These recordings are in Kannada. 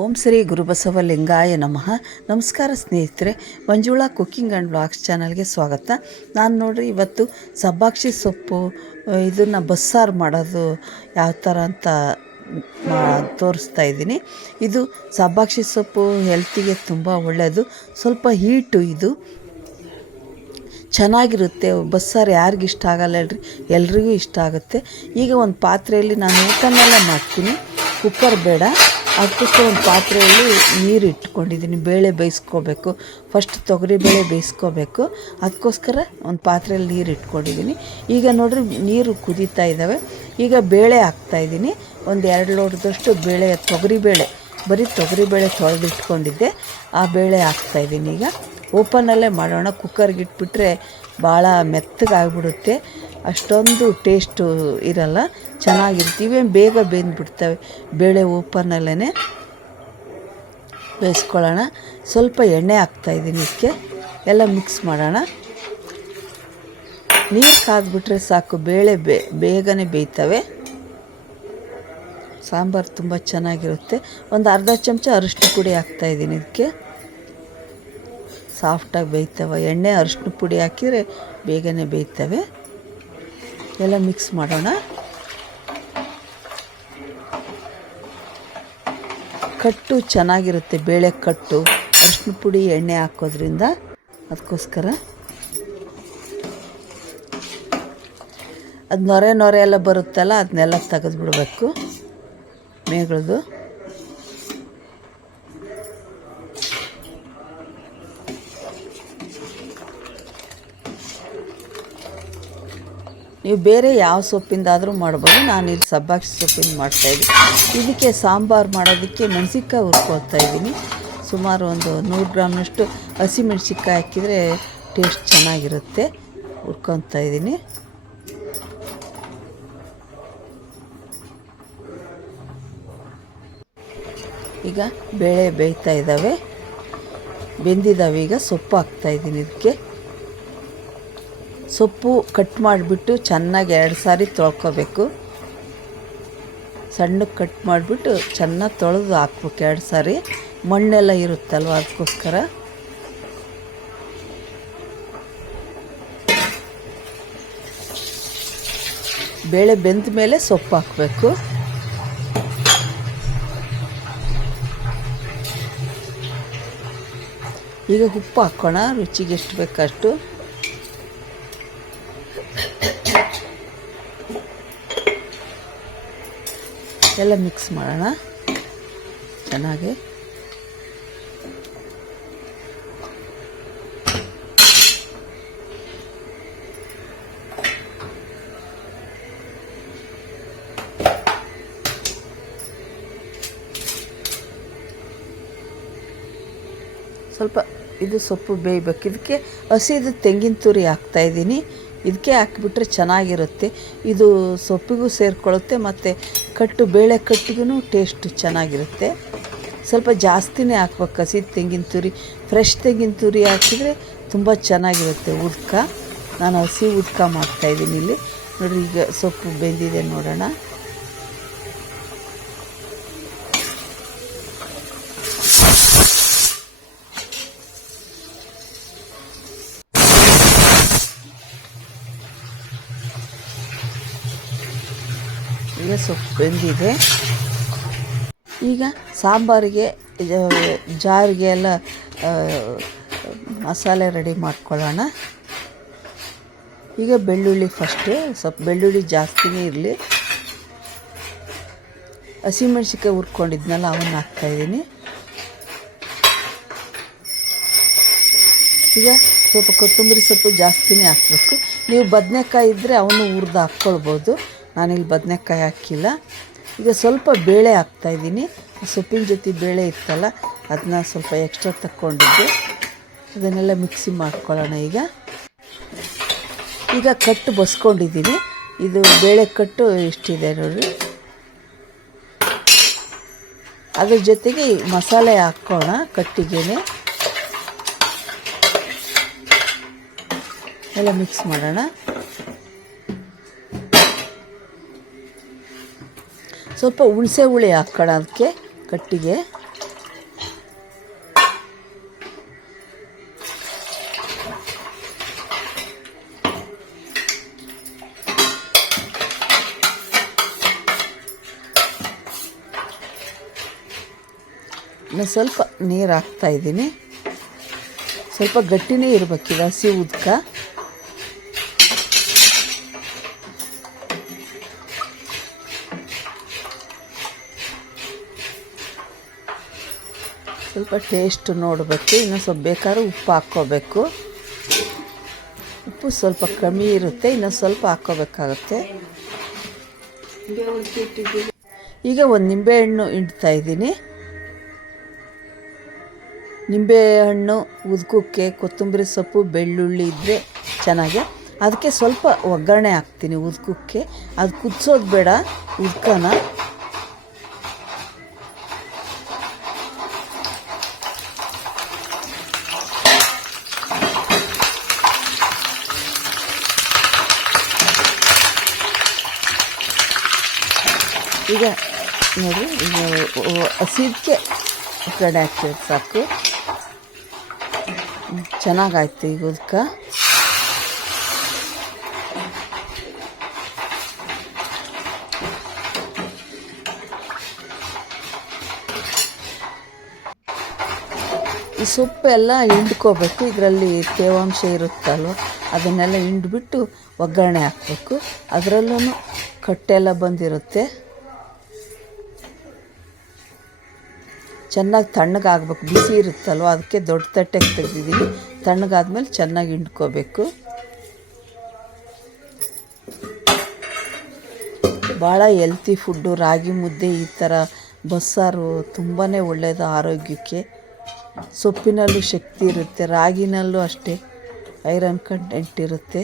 ಓಂ ಶ್ರೀ ಗುರುಬಸವ ಲಿಂಗಾಯ ನಮಃ. ನಮಸ್ಕಾರ ಸ್ನೇಹಿತರೆ, ಮಂಜುಳಾ ಕುಕ್ಕಿಂಗ್ ಆ್ಯಂಡ್ ಬ್ಲಾಗ್ಸ್ ಚಾನಲ್ಗೆ ಸ್ವಾಗತ. ನಾನು ನೋಡ್ರಿ ಇವತ್ತು ಸಬ್ಬಾಕ್ಷಿ ಸೊಪ್ಪು ಇದನ್ನು ಬಸ್ಸಾರು ಮಾಡೋದು ಯಾವ ಥರ ಅಂತ ತೋರಿಸ್ತಾ ಇದ್ದೀನಿ. ಇದು ಸಬ್ಬಾಕ್ಷಿ ಸೊಪ್ಪು, ಹೆಲ್ತಿಗೆ ತುಂಬ ಒಳ್ಳೆಯದು ಸ್ವಲ್ಪ ಹೀಟು ಇದು. ಚೆನ್ನಾಗಿರುತ್ತೆ, ಬಸ್ಸಾರು ಯಾರಿಗೆ ಇಷ್ಟ ಆಗಲ್ಲ ಹೇಳ್ರಿ ಎಲ್ರಿಗೂ ಇಷ್ಟ ಆಗುತ್ತೆ. ಈಗ ಒಂದು ಪಾತ್ರೆಯಲ್ಲಿ ನಾನು ಊಟನೆಲ್ಲ ಮಾಡ್ತೀನಿ. ಕುಕ್ಕರ್ ಬೇಡ. ಅದಕ್ಕೋಸ್ಕರ ಒಂದು ಪಾತ್ರೆಯಲ್ಲಿ ನೀರು ಇಟ್ಕೊಂಡಿದ್ದೀನಿ ಬೇಳೆ ಬೇಯಿಸ್ಕೋಬೇಕು. ಫಸ್ಟ್ ತೊಗರಿಬೇಳೆ ಬೇಯಿಸ್ಕೋಬೇಕು. ಅದಕ್ಕೋಸ್ಕರ ಒಂದು ಪಾತ್ರೆಯಲ್ಲಿ ನೀರು ಇಟ್ಕೊಂಡಿದ್ದೀನಿ ಈಗ ನೋಡ್ರಿ ನೀರು ಕುದೀತಾ ಇದ್ದಾವೆ ಈಗ ಬೇಳೆ ಹಾಕ್ತಾಯಿದ್ದೀನಿ ಒಂದು ಎರಡು ಲೋಟದಷ್ಟು ಬೇಳೆ ತೊಗರಿಬೇಳೆ ಬರೀ ತೊಗರಿಬೇಳೆ ತೊಳೆದಿಟ್ಕೊಂಡಿದ್ದೆ ಆ ಬೇಳೆ ಹಾಕ್ತಾಯಿದ್ದೀನಿ ಈಗ. ಓಪನಲ್ಲೇ ಮಾಡೋಣ. ಕುಕ್ಕರ್ಗೆ ಇಟ್ಬಿಟ್ರೆ ಭಾಳ ಮೆತ್ತಗಾಗ್ಬಿಡುತ್ತೆ. ಅಷ್ಟೊಂದು ಟೇಸ್ಟು ಇರಲ್ಲ. ಚೆನ್ನಾಗಿರುತ್ತೆ ಇವೇನು ಬೇಗ ಬೆಂದ್ಬಿಡ್ತವೆ. ಬೇಳೆ ಓಪನಲ್ಲೇ ಬೇಯಿಸ್ಕೊಳ್ಳೋಣ. ಸ್ವಲ್ಪ ಎಣ್ಣೆ ಹಾಕ್ತಾಯಿದ್ದೀನಿ ಇದಕ್ಕೆ. ಎಲ್ಲ ಮಿಕ್ಸ್ ಮಾಡೋಣ. ನೀರು ಕಾದ್ಬಿಟ್ರೆ ಸಾಕು, ಬೇಳೆ ಬೇ, ಬೇಗನೆ ಬೇಯ್ತವೆ. ಸಾಂಬಾರು ತುಂಬ ಚೆನ್ನಾಗಿರುತ್ತೆ. ಒಂದು ಅರ್ಧ ಚಮಚ ಅರಿಶಿನ ಪುಡಿ ಹಾಕ್ತಾಯಿದ್ದೀನಿ ಇದಕ್ಕೆ. ಸಾಫ್ಟಾಗಿ ಬೇಯ್ತವೆ. ಎಣ್ಣೆ ಅರಿಶಿನ ಪುಡಿ ಹಾಕಿದರೆ ಬೇಗನೆ ಬೇಯ್ತವೆ. ಎಲ್ಲ ಮಿಕ್ಸ್ ಮಾಡೋಣ. ಕಟ್ಟು ಚೆನ್ನಾಗಿರುತ್ತೆ, ಬೇಳೆ ಕಟ್ಟು. ಅರಿಶಿನ ಪುಡಿ, ಎಣ್ಣೆ ಹಾಕೋದ್ರಿಂದ ಅದಕ್ಕೋಸ್ಕರ ಅದು ನೊರೆ ನೊರೆ ಎಲ್ಲ ಬರುತ್ತಲ್ಲ ಅದನ್ನೆಲ್ಲ ತೆಗೆದ್ಬಿಡ್ಬೇಕು. ಮೇಗಳದು. ನೀವು ಬೇರೆ ಯಾವ ಸೊಪ್ಪಿಂದಾದರೂ ಮಾಡ್ಬೋದು. ನಾನು ಇಲ್ಲಿ ಸಬ್ಬಾಕ್ಷಿ ಸೊಪ್ಪಿಂದ ಮಾಡ್ತಾಯಿದ್ದೀನಿ ಇದಕ್ಕೆ ಸಾಂಬಾರು ಮಾಡೋದಕ್ಕೆ ಮೆಣಸಿನ್ಕಾಯಿ ಹುರ್ಕೊಳ್ತಾ ಇದ್ದೀನಿ. ಸುಮಾರು ಒಂದು ನೂರು ಗ್ರಾಮ್ನಷ್ಟು ಹಸಿಮೆಣ್ಸಿನ್ಕಾಯಿ ಹಾಕಿದರೆ ಟೇಸ್ಟ್ ಚೆನ್ನಾಗಿರುತ್ತೆ. ಹುರ್ಕೊತಾ ಇದ್ದೀನಿ. ಈಗ ಬೇಳೆ ಬೇಯ್ತಾ ಇದ್ದಾವೆ. ಬೆಂದಿದ್ದಾವೆ. ಈಗ ಸೊಪ್ಪು ಹಾಕ್ತಾಯಿದ್ದೀನಿ ಇದಕ್ಕೆ. ಸೊಪ್ಪು ಕಟ್ ಮಾಡಿಬಿಟ್ಟು ಚೆನ್ನಾಗಿ ಎರಡು ಸಾರಿ ತೊಳ್ಕೊಬೇಕು. ಸಣ್ಣಕ್ಕೆ ಕಟ್ ಮಾಡಿಬಿಟ್ಟು ಚೆನ್ನಾಗಿ ತೊಳೆದು ಹಾಕ್ಬೇಕು ಎರಡು ಸಾರಿ. ಮಣ್ಣೆಲ್ಲ ಇರುತ್ತಲ್ವ ಅದಕ್ಕೋಸ್ಕರ. ಬೇಳೆ ಬೆಂದ ಮೇಲೆ ಸೊಪ್ಪು ಹಾಕಬೇಕು. ಈಗ ಉಪ್ಪು ಹಾಕೋಣ, ರುಚಿಗೆ ಎಷ್ಟು ಬೇಕಷ್ಟು. ಎಲ್ಲ ಮಿಕ್ಸ್ ಮಾಡೋಣ. ಚೆನ್ನಾಗಿ. ಸ್ವಲ್ಪ ಇದು ಸೊಪ್ಪು ಬೇಯಬೇಕು. ಇದಕ್ಕೆ ಹಸಿದು ತೆಂಗಿನ ತುರಿ ಹಾಕ್ತಾಯಿದ್ದೀನಿ ಇದಕ್ಕೆ ಹಾಕಿಬಿಟ್ರೆ ಚೆನ್ನಾಗಿರುತ್ತೆ. ಇದು ಸೊಪ್ಪಿಗೂ ಸೇರಿಕೊಳ್ಳುತ್ತೆ, ಮತ್ತು ಕಟ್ಟು, ಬೇಳೆ ಕಟ್ಟಿಗೂ ಟೇಸ್ಟ್ ಚೆನ್ನಾಗಿರುತ್ತೆ. ಸ್ವಲ್ಪ ಜಾಸ್ತಿನೇ ಹಾಕ್ಬೇಕು ಹಸಿ ತೆಂಗಿನ ತುರಿ ಫ್ರೆಶ್ ತೆಂಗಿನ ತುರಿ ಹಾಕಿದರೆ ತುಂಬ ಚೆನ್ನಾಗಿರುತ್ತೆ ಉದ್ಕ. ನಾನು ಹಸಿ ಉದ್ಕ ಮಾಡ್ತಾಯಿದ್ದೀನಿ ಇಲ್ಲಿ. ನೋಡಿರಿ, ಈಗ ಸೊಪ್ಪು ಬೆಂದಿದೆ ನೋಡೋಣ. ಸೊಪ್ಪು ಬೆಂದಿದೆ. ಈಗ ಸಾಂಬಾರಿಗೆ ಜಾರಿಗೆ ಎಲ್ಲ ಮಸಾಲೆ ರೆಡಿ ಮಾಡ್ಕೊಳ್ಳೋಣ. ಈಗ ಬೆಳ್ಳುಳ್ಳಿ ಫಸ್ಟು ಸ್ವಲ್ಪ ಬೆಳ್ಳುಳ್ಳಿ ಜಾಸ್ತಿನೇ ಇರಲಿ. ಹಸಿಮೆಣ್ಸಿಕಾಯಿ ಹುರ್ಕೊಂಡಿದ್ನಲ್ಲ, ಅವನ್ನ ಹಾಕ್ತಾಯಿದ್ದೀನಿ ಈಗ ಸ್ವಲ್ಪ ಕೊತ್ತಂಬರಿ ಸೊಪ್ಪು ಜಾಸ್ತಿನೇ ಹಾಕಬೇಕು. ನೀವು ಬದನೆಕಾಯಿ ಇದ್ದರೆ ಅವನು ಹುರಿದು ಹಾಕ್ಕೊಳ್ಬೋದು. ನಾನಿಲ್ಲಿ ಬದನೆಕಾಯಿ ಹಾಕಿಲ್ಲ. ಈಗ ಸ್ವಲ್ಪ ಬೇಳೆ ಹಾಕ್ತಾಯಿದ್ದೀನಿ ಸೊಪ್ಪಿನ ಜೊತೆ ಬೇಳೆ ಇತ್ತಲ್ಲ ಅದನ್ನ ಸ್ವಲ್ಪ ಎಕ್ಸ್ಟ್ರಾ ತಕ್ಕೊಂಡಿದ್ದೆ. ಅದನ್ನೆಲ್ಲ ಮಿಕ್ಸಿ ಮಾಡ್ಕೊಳ್ಳೋಣ ಈಗ. ಈಗ ಕಟ್ಟು ಬಸ್ಕೊಂಡಿದ್ದೀನಿ. ಇದು ಬೇಳೆ ಕಟ್ಟು ಇಷ್ಟಿದೆ ನೋಡಿರಿ. ಅದ್ರ ಜೊತೆಗೆ ಮಸಾಲೆ ಹಾಕ್ಕೋಣ ಕಟ್ಟಿಗೆನೆ. ಎಲ್ಲ ಮಿಕ್ಸ್ ಮಾಡೋಣ. ಸ್ವಲ್ಪ ಹುಣಸೆ ಹುಳಿ ಹಾಕ್ಕೊಳ ಅದಕ್ಕೆ ಕಟ್ಟಿಗೆ ನಾನು ಸ್ವಲ್ಪ ನೀರು ಹಾಕ್ತಾ ಇದ್ದೀನಿ. ಸ್ವಲ್ಪ ಗಟ್ಟಿನೇ ಇರಬೇಕು ಹಸಿ ಉದ್ಕ. ಸ್ವಲ್ಪ ಟೇಸ್ಟ್ ನೋಡಬೇಕು, ಇನ್ನು ಸ್ವಲ್ಪ ಬೇಕಾದ್ರೆ ಉಪ್ಪು ಹಾಕ್ಕೋಬೇಕು. ಉಪ್ಪು ಸ್ವಲ್ಪ ಕಮ್ಮಿ ಇರುತ್ತೆ ಇನ್ನೊಂದು ಸ್ವಲ್ಪ ಹಾಕ್ಕೋಬೇಕಾಗುತ್ತೆ. ಈಗ ಒಂದು ನಿಂಬೆಹಣ್ಣು ಇಡ್ತಾ ಇದ್ದೀನಿ. ನಿಂಬೆಹಣ್ಣು ಉದ್ಕೋಕ್ಕೆ, ಕೊತ್ತಂಬರಿ ಸೊಪ್ಪು, ಬೆಳ್ಳುಳ್ಳಿ ಇದ್ದರೆ ಚೆನ್ನಾಗಿ. ಅದಕ್ಕೆ ಸ್ವಲ್ಪ ಒಗ್ಗರಣೆ ಹಾಕ್ತೀನಿ ಉದ್ಕೋಕ್ಕೆ. ಅದು ಕುದಿಸೋದು ಬೇಡ, ಉದ್ಕನ ಈಗ ನೋಡಿ ಈಗ ಹಸಿದಕ್ಕೆ ಕಡೆ ಹಾಕ್ತೀವಿ ಸಾಕು. ಚೆನ್ನಾಗಾಯ್ತು ಈಗ ಉದ್ಕ ಈ ಸೊಪ್ಪೆಲ್ಲ ಹಿಂಡ್ಕೋಬೇಕು. ಇದರಲ್ಲಿ ತೇವಾಂಶ ಇರುತ್ತಲ್ವ, ಅದನ್ನೆಲ್ಲ ಹಿಂಡ್ಬಿಟ್ಟು ಒಗ್ಗರಣೆ ಹಾಕಬೇಕು. ಅದರಲ್ಲೂ ಕಟ್ಟೆಲ್ಲ ಬಂದಿರುತ್ತೆ. ಚೆನ್ನಾಗಿ ತಣ್ಣಗಾಗ್ಬೇಕು. ಬಿಸಿ ಇರುತ್ತಲ್ವ? ಅದಕ್ಕೆ ದೊಡ್ಡ ತಟ್ಟೆಗೆ ತೆಗೆದಿದ್ದೀನಿ. ತಣ್ಣಗಾದ್ಮೇಲೆ ಚೆನ್ನಾಗಿ ಹಿಂಡ್ಕೋಬೇಕು. ಭಾಳ ಎಲ್ತಿ ಫುಡ್ಡು ರಾಗಿ ಮುದ್ದೆ ಈ ಥರ ಬಸ್ಸಾರು ತುಂಬಾ ಒಳ್ಳೆಯದು ಆರೋಗ್ಯಕ್ಕೆ. ಸೊಪ್ಪಿನಲ್ಲೂ ಶಕ್ತಿ ಇರುತ್ತೆ. ರಾಗಿನಲ್ಲೂ ಅಷ್ಟೇ. ಐರನ್ ಕಂಟೆಂಟ್ ಇರುತ್ತೆ.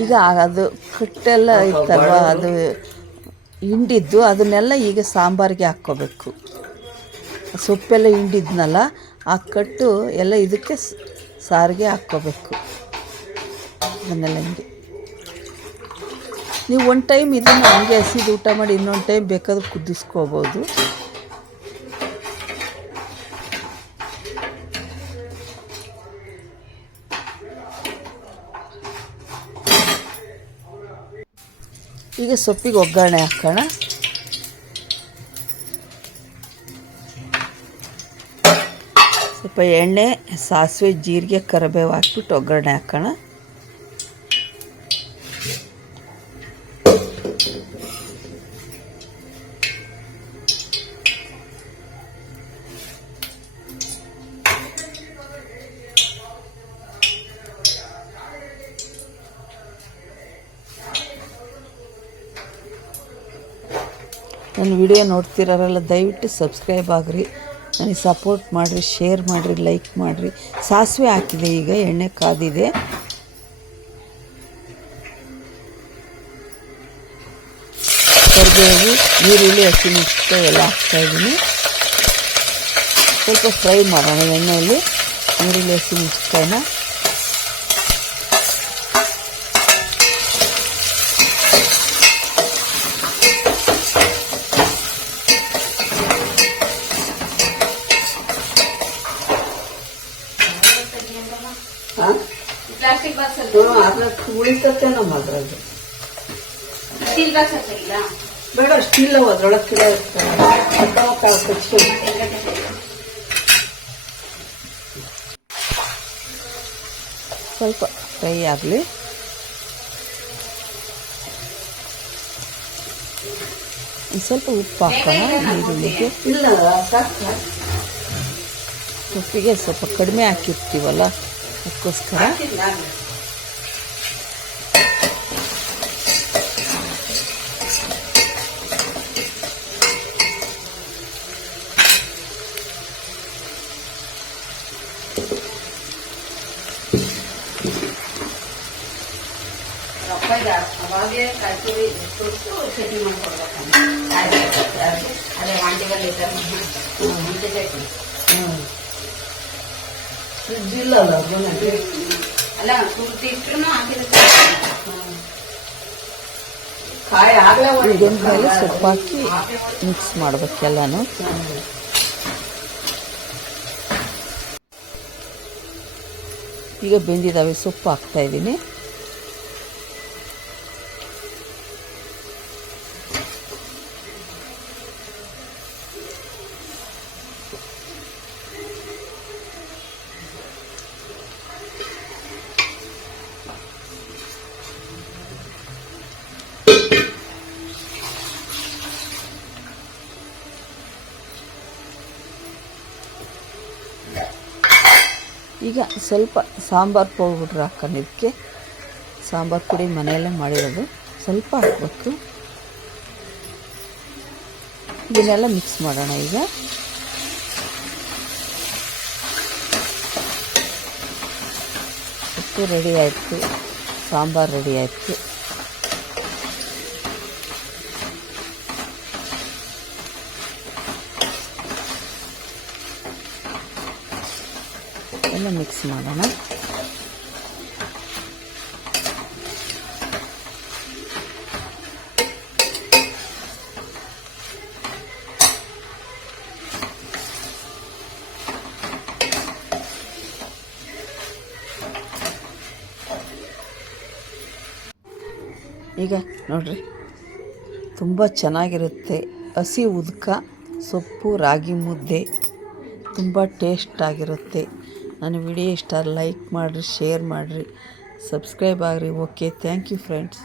ಈಗ ಅದು ಹಿಟ್ಟೆಲ್ಲ ಇತ್ತಲ್ವ ಅದು ಹಿಂಡಿದ್ದು, ಅದನ್ನೆಲ್ಲ ಈಗ ಸಾಂಬಾರಿಗೆ ಹಾಕ್ಕೋಬೇಕು. ಸೊಪ್ಪೆಲ್ಲ ಹಿಂಡಿದ್ನಲ್ಲ, ಆ ಕಟ್ಟು ಎಲ್ಲ ಇದಕ್ಕೆ ಸಾರಿಗೆ ಹಾಕ್ಕೋಬೇಕು. ಅದನ್ನೆಲ್ಲ ಹಿಂಗೆ. ನೀವು ಒಂದು ಟೈಮ್ ಇದನ್ನು ಹಂಗೆ ಹಸಿದು ಊಟ ಮಾಡಿ ಇನ್ನೊಂದು ಟೈಮ್ ಬೇಕಾದ್ರೆ ಕುದಿಸ್ಕೋಬೋದು. ಈಗ ಸೊಪ್ಪಿಗೆ ಒಗ್ಗರಣೆ ಹಾಕೋಣ ಸ್ವಲ್ಪ ಎಣ್ಣೆ ಸಾಸಿವೆ ಜೀರಿಗೆ ಕರಿಬೇವು ಹಾಕ್ಬಿಟ್ಟು ಒಗ್ಗರಣೆ ಹಾಕೋಣ ವಿಡಿಯೋ ನೋಡ್ತಿರೋರೆಲ್ಲ ದಯವಿಟ್ಟು ಸಬ್ಸ್ಕ್ರೈಬ್ ಆಗಿರಿ. ನನಗೆ ಸಪೋರ್ಟ್ ಮಾಡಿರಿ ಶೇರ್ ಮಾಡಿರಿ ಲೈಕ್ ಮಾಡಿರಿ. ಸಾಸಿವೆ ಹಾಕಿದೆ ಈಗ, ಎಣ್ಣೆ ಕಾದಿದೆ. ಕರಿಬೇವು, ಈರುಳ್ಳಿ ಹಸಿಮೆಣಸಿನ್ಕಾಯಿ ಎಲ್ಲ ಹಾಕ್ತಾಯಿದ್ದೀನಿ ಸ್ವಲ್ಪ ಫ್ರೈ ಮಾಡೋಣ ಎಣ್ಣೆಯಲ್ಲಿ. ಈರುಳ್ಳಿ ಹಸಿಮೆಣಸಿನ್ಕಾಯಿನ ಬಾಕ್ಸ್ ಅಲ್ಲಿ ಉಳಿತತ್ತೆ ನಮ್ಮ ಅದ್ರಾಗ ಸ್ಟೀಲ್ ಬಾಕ್ಸ್ ಹಾಕಿಲ್ಲ ಬೇಡ ಸ್ಟಿಲ್ ಅದ್ರೊಳಗೆ ಸ್ವಲ್ಪ ಫ್ರೈ ಆಗಲಿ. ಸ್ವಲ್ಪ ಉಪ್ಪು ಹಾಕೋಣ ಈರುಳ್ಳಿಗೆ ಇಲ್ಲ ಸಾಕು. ಉಪ್ಪಿಗೆ ಸ್ವಲ್ಪ ಕಡಿಮೆ ಹಾಕಿರ್ತೀವಲ್ಲ ಅದಕ್ಕೋಸ್ಕರ. ಅವಾಗೇ ಕಾಯಿತುರಿ ಕೊಟ್ಟು ಚಟ್ನಿ ಮಾಡ್ಕೊಡ್ಬೇಕು ಅದೇ ವಾಂಟಿಗಳು ಇದ್ದಾರೆ ಮುಂಚೆ ಚಟ್ನಿ ಫ್ರಿಜ್ ಇಲ್ಲಲ್ಲ ಅಲ್ಲ ಕುರ್ತಿ ಇಟ್ಟು ಹಾಕಿದ್ರೆ ಕಾಯಿ ಆಗ್ಲೇ ಇದೊಂದು ಮೇಲೆ ಸೊಪ್ಪು ಹಾಕಿ ಮಿಕ್ಸ್ ಮಾಡ್ಬೇಕೆಲ್ಲಾನು ಈಗ ಬೆಂದಿದ್ದಾವೆ ಸೊಪ್ಪು ಹಾಕ್ತಾ ಇದ್ದೀನಿ. ಈಗ ಸ್ವಲ್ಪ ಸಾಂಬಾರು ಪೌಡ್ರ್ ಹಾಕೊಂಡು ಇದಕ್ಕೆ ಸಾಂಬಾರು ಪುಡಿ ಮನೆಯಲ್ಲೇ ಮಾಡಿರೋದು. ಸ್ವಲ್ಪ ಹಾಕ್ಬೇಕು ಇದನ್ನೆಲ್ಲ ಮಿಕ್ಸ್ ಮಾಡೋಣ ಈಗ. ಉಪ್ಪು ರೆಡಿ ಆಯಿತು, ಸಾಂಬಾರು ರೆಡಿ ಆಯಿತು. ಎಲ್ಲ ಮಿಕ್ಸ್ ಮಾಡೋಣ. ಈಗ ನೋಡ್ರಿ ತುಂಬ ಚೆನ್ನಾಗಿರುತ್ತೆ ಹಸಿ ಉದ್ಕ ಸೊಪ್ಪು ರಾಗಿ ಮುದ್ದೆ ತುಂಬ ಟೇಸ್ಟಾಗಿರುತ್ತೆ ನನ್ನ ವಿಡಿಯೋ ಇಷ್ಟ ಲೈಕ್ ಮಾಡಿರಿ ಶೇರ್ ಮಾಡಿರಿ ಸಬ್ಸ್ಕ್ರೈಬ್ ಆಗಿರಿ. Okay thank you friends